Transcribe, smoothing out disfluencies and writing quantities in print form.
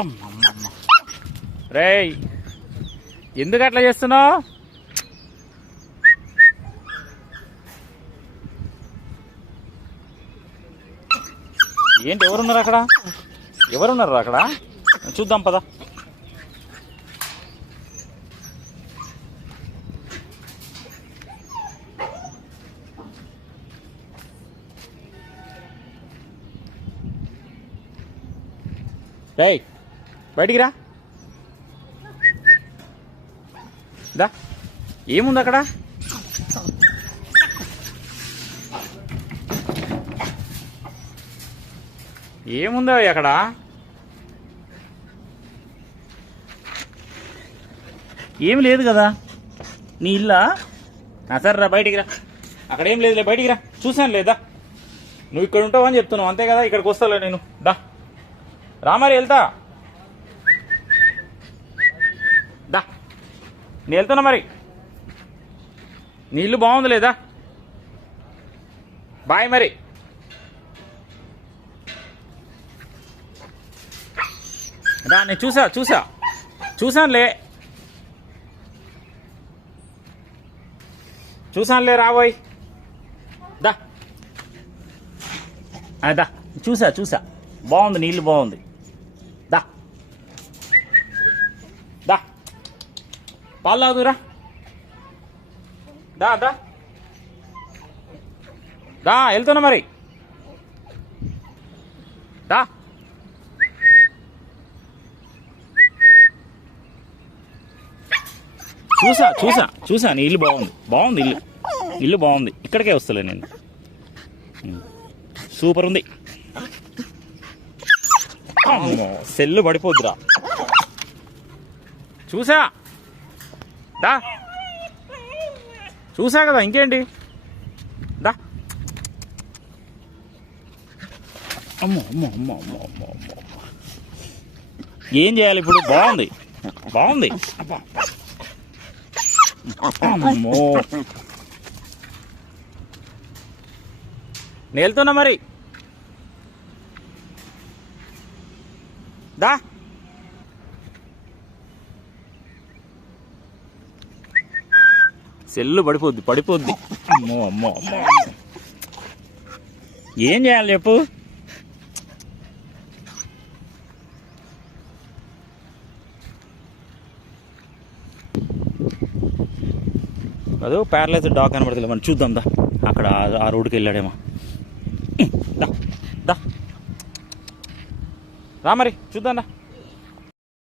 అమ్మమ్మమ్మ రేయ్, ఎందుకు అట్లా చేస్తున్నావు? ఏంటి, ఎవరున్నారు అక్కడ? ఎవరున్నారు అక్కడ? చూద్దాం పద. రేయ్, బయటికి రా. దా, ఏముంది అక్కడ? ఏముందో అక్కడ? ఏమి లేదు కదా, నీ ఇల్లా? సరే రా, బయటికి రా. అక్కడ ఏం లేదులే, బయటికి రా. చూశాను లేదా, నువ్వు ఇక్కడ ఉంటావని చెప్తున్నావు అంతే కదా. ఇక్కడికి వస్తాలే నేను. దా రా, మరి వెళ్తా. దా, నేను వెళ్తున్నా మరి. నీ ఇల్లు బాగుంది లేదా? బాయ్ మరి. రా, నేను చూసానులే రాబోయ్. దా దా, చూసా బాగుంది, నీళ్ళు బాగుంది. దా దా, పాలు తాగుదురా. దా దా దా, వెళ్తున్నా మరి. దా, చూసా నీ ఇల్లు బాగుంది ఇల్లు బాగుంది. ఇక్కడికే వస్తలే నేను. సూపర్ ఉంది. సెల్లు పడిపోద్దురా. చూసా కదా, ఇంకేంటి? దా. అమ్మో అమ్మో అమ్మో అమ్మో అమ్మో అమ్మో, ఏం చేయాలి ఇప్పుడు? బాగుంది. అమ్మో, నేను వెళ్తున్నా మరి. దా, సెల్లు పడిపోద్ది. అమ్మో అమ్మో అమ్మో, ఏం చేయాలి చెప్పు? అదో ప్యారలైజ్డ్ డాగ్ కనబడుతుంది, మనం చూద్దాం. దా, అక్కడ ఆ రోడ్డుకి వెళ్ళాడేమో. దా రా మరి, చూద్దాం దా.